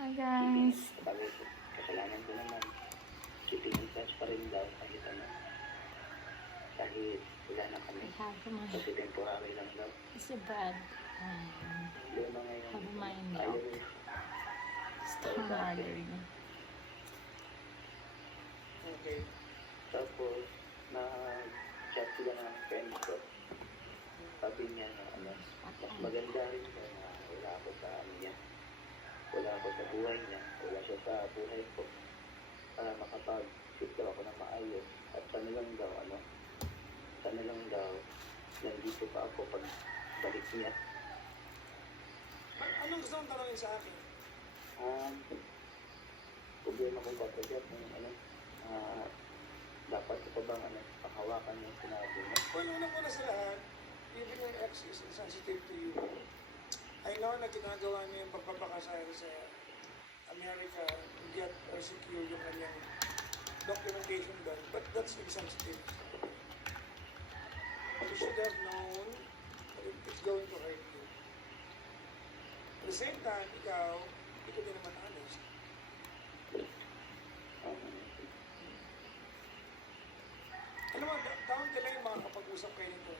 Hi guys. Sabi ko, kasalanan ko naman. Keeping in touch pa rin daw kahit ano. Kahit wala na kami. I have my, Kasi temporary lang daw. it's a bad Yun na ngayon. have my Ayaw milk. rin. Strawberry. Okay. Tapos, na-chat sila ng friends ko. Sabi niya na ano, mas maganda rin siya na wala ako sa ano niya. Wala ako sa buhay niya. Wala siya sa buhay ko. Para makapag-fit daw ako ng maayos. At sana lang daw, nandito pa ako pag balik niya. Anong gusto mong tanongin sa akin? Problema ko ba kasi at dapat ko pa bang panghawakan yung sinabi mo? Well, unang-una sa lahat, even your ex is insensitive to you. I know na ginagawa niya yung pagpapakasal sa America, get or secure yung kanyang documentation done, but that's insensitive. You should have known that it's going to hurt you. At the same time, ikaw, hindi ka din naman honest. Alam mo, down the line makakapag-usap kayo nito.